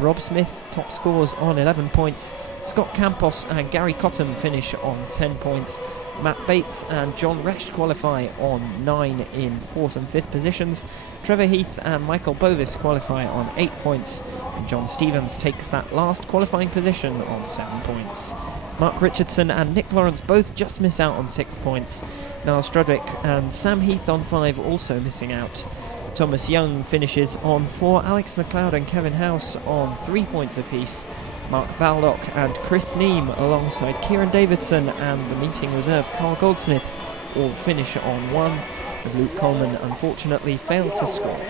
Rob Smith top scores on 11 points. Scott Campos and Gary Cottham finish on 10 points. Matt Bates and John Resch qualify on 9 in 4th and 5th positions. Trevor Heath and Michael Bovis qualify on 8 points. And Jon Stevens takes that last qualifying position on 7 points. Mark Richardson and Nick Lawrence both just miss out on 6 points. Niall Strudwick and Sam Heath on 5 also missing out. Thomas Young finishes on 4, Alex McLeod and Kevin House on 3 points apiece. Mark Baldock and Chris Neame alongside Kieran Davidson and the meeting reserve Carl Goldsmith all finish on 1, and Luke Coleman unfortunately failed to score.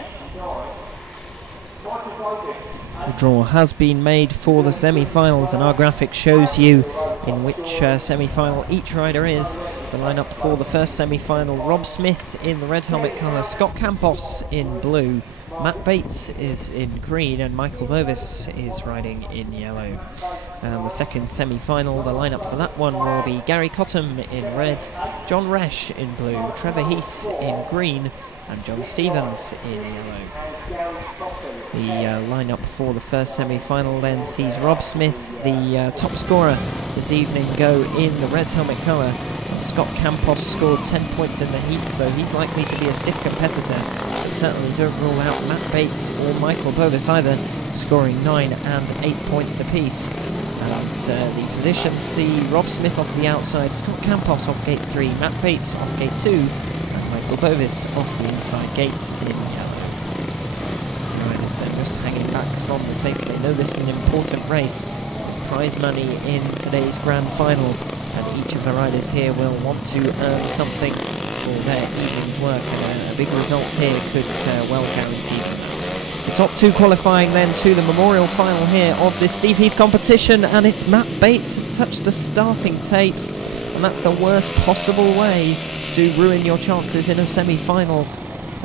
The draw has been made for the semi-finals, and our graphic shows you in which semi-final each rider is. The lineup for the first semi-final: Rob Smith in the red helmet colour, Scott Campos in blue, Matt Bates is in green, and Michael Bovis is riding in yellow. The second semi-final, the lineup for that one will be Gary Cottham in red, John Resch in blue, Trevor Heath in green, and Jon Stevens in yellow. The lineup for the first semi-final then sees Rob Smith, the top scorer this evening, go in the red helmet colour. Scott Campos scored 10 points in the heat, so he's likely to be a stiff competitor. But certainly don't rule out Matt Bates or Michael Bovis either, scoring 9 and 8 points apiece. And the positions see Rob Smith off the outside, Scott Campos off gate 3, Matt Bates off gate 2, and Michael Bovis off the inside gate in yellow. Riders then just hanging back from the tapes. They know this is an important race. There's prize money in today's grand final, and each of the riders here will want to earn something for their evening's work, and a big result here could well guarantee that. The top 2 qualifying then to the memorial final here of this Steve Heath competition, and it's Matt Bates has touched the starting tapes, and that's the worst possible way to ruin your chances in a semi-final.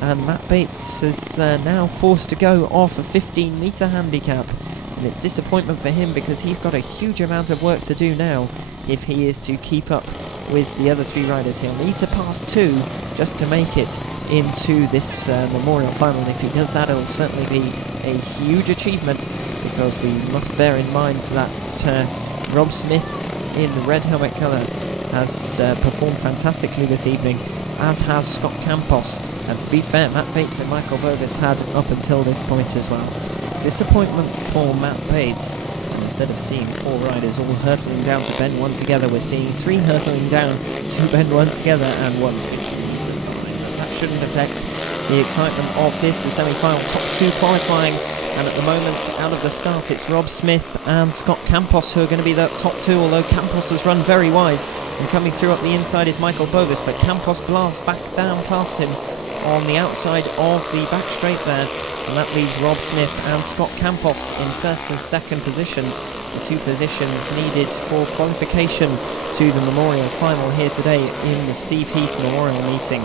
And Matt Bates is now forced to go off a 15-metre handicap, and it's disappointment for him because he's got a huge amount of work to do now if he is to keep up with the other 3 riders. He'll need to pass 2 just to make it into this memorial final, and if he does that, it'll certainly be a huge achievement, because we must bear in mind that Rob Smith in the red helmet colour has performed fantastically this evening, as has Scott Campos, and to be fair, Matt Bates and Michael Bovis had up until this point as well. Disappointment for Matt Bates. Instead of seeing 4 riders all hurtling down to bend 1 together, we're seeing 3 hurtling down to bend 1 together and 1 50 metres behind. That shouldn't affect the excitement of this, the semi-final top 2 qualifying, and at the moment, out of the start, it's Rob Smith and Scott Campos who are going to be the top 2, although Campos has run very wide, and coming through up the inside is Michael Bovis, but Campos blasts back down past him on the outside of the back straight there, and that leaves Rob Smith and Scott Campos in first and second positions, the 2 positions needed for qualification to the memorial final here today in the Steve Heath Memorial meeting.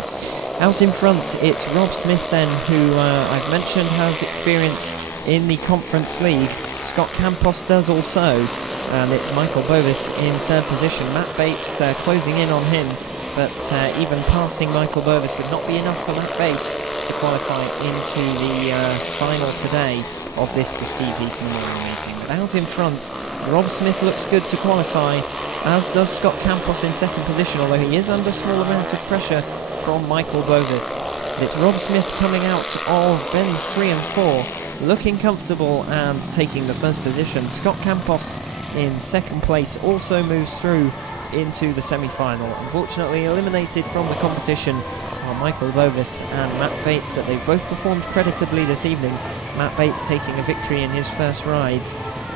Out in front, it's Rob Smith then, who I've mentioned has experience in the Conference League. Scott Campos does also, and it's Michael Bovis in third position. Matt Bates closing in on him, but even passing Michael Bovis would not be enough for Matt Bates to qualify into the final today of this, the Steve Heath Memorial meeting. But out in front, Rob Smith looks good to qualify, as does Scott Campos in second position, although he is under a small amount of pressure from Michael Bovis. But it's Rob Smith coming out of bends 3 and 4, looking comfortable and taking the first position. Scott Campos in second place also moves through into the semi-final. Unfortunately eliminated from the competition are Michael Bovis and Matt Bates, but they've both performed creditably this evening. Matt Bates taking a victory in his first ride,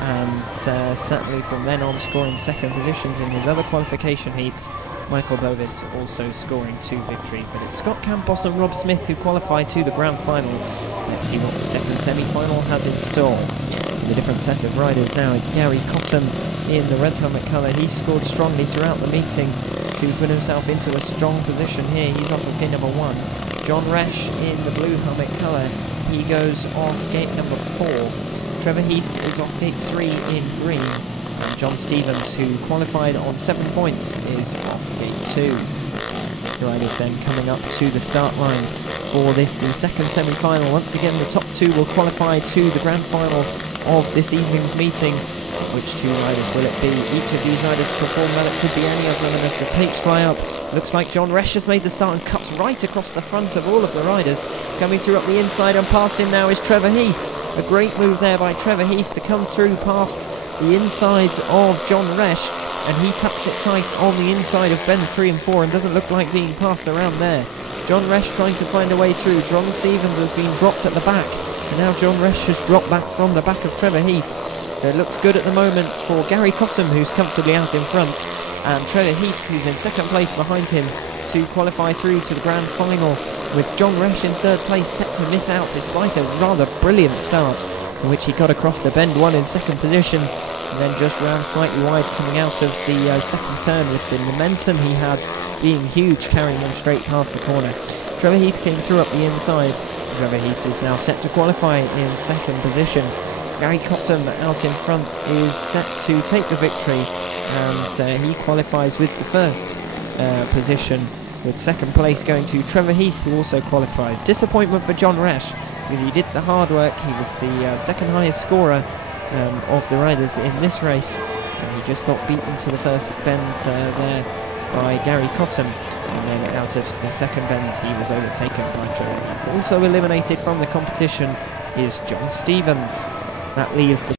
and certainly from then on scoring second positions in his other qualification heats. Michael Bovis also scoring 2 victories, but it's Scott Campos and Rob Smith who qualify to the grand final. Let's see what the second semi-final has in store. The different set of riders now, it's Gary Cottham in the red helmet colour. He's scored strongly throughout the meeting to put himself into a strong position here. He's off of gate number 1. John Resch in the blue helmet colour, he goes off gate number 4. Trevor Heath is off gate 3 in green, and Jon Stevens, who qualified on 7 points, is off gate 2. The riders then coming up to the start line for this, the second semi-final. Once again, the top 2 will qualify to the grand final of this evening's meeting. Which two riders will it be? Each of these riders perform well, it could be any of them, and as the tapes fly up, looks like Jon Resch has made the start and cuts right across the front of all of the riders. Coming through up the inside, and past him now is Trevor Heath. A great move there by Trevor Heath to come through past the insides of Jon Resch, and he tucks it tight on the inside of bends 3 and 4 and doesn't look like being passed around there. Jon Resch trying to find a way through. Jon Stevens has been dropped at the back, and now Jon Resch has dropped back from the back of Trevor Heath. So it looks good at the moment for Gary Cottham, who's comfortably out in front, and Trevor Heath, who's in second place behind him, to qualify through to the grand final, with Jon Resch in third place, set to miss out despite a rather brilliant start in which he got across to bend 1 in second position, and then just ran slightly wide coming out of the second turn, with the momentum he had being huge, carrying him straight past the corner. Trevor Heath came through up the inside. Trevor Heath is now set to qualify in second position. Gary Cottham out in front is set to take the victory, and he qualifies with the first position, with second place going to Trevor Heath, who also qualifies. Disappointment for Jon Resch, because he did the hard work. He was the second highest scorer of the riders in this race, and he just got beaten to the first bend there by Gary Cottham, and then out of the second bend he was overtaken by Trevor Heath. Also eliminated from the competition is Jon Stevens. That leaves the